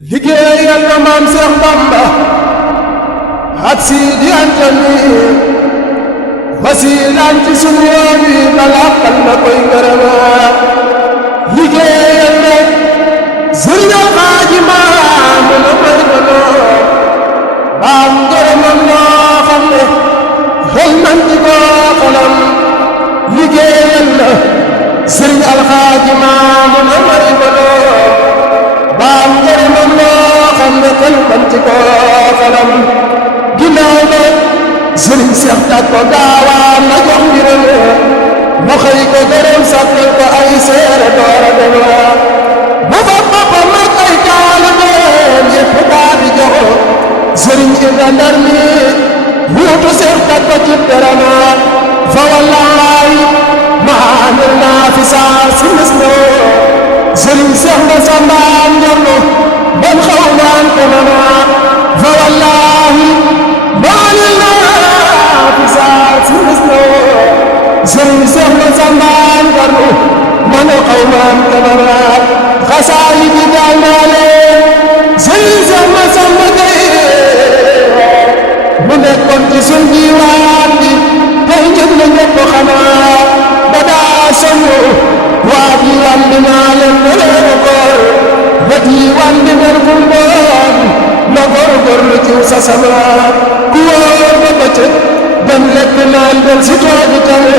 liggéeyal na maam Seex Bamba ak Sidi Antoni wasiilaan ci sunu yoon wi balaa xal na koy gërëma liggéeyal na Sëriñ Alxaaji Maamu na may mënoo baam gërëmam loo xam ne xel man ci koo xalam liggéeyal na Sëriñ Alxaaji Maamu na may mënoo baam gërëmam loo xam ne xel man ci koo xalam ginnaaw ba Sëriñ Seex Tàkko Gaawaan na jox mbiram ma xëy ko gërëm sàkkal ko ay seere doora dem ba fa boppam ak ay taalibeem yépp daa di joxo Sëriñ Ibra Ndar mi wuutu Seex Tàkko ci derama fa wallaay maa nir naa fi saa si mis no Sëriñ Seex na sambaan njorno ban xaw naan ko nama fa wallaay maa nir naa fi saa si mis no Sëriñ Seex na sambaan njorno man xaw naan ko nama xasaay bi jàngale Sëriñ Seex na samba Gay mu nekkoon ci sun diiwaan bi tey njëg na ñëpp xanaa ba daa sonn waa diiwaan bi naa leen ne leen góor ba diiwaan bi mer gu mboon na góorgóorlu ci sa sama ku wóor ba bëccëg dem lekk naan dem si tooji tane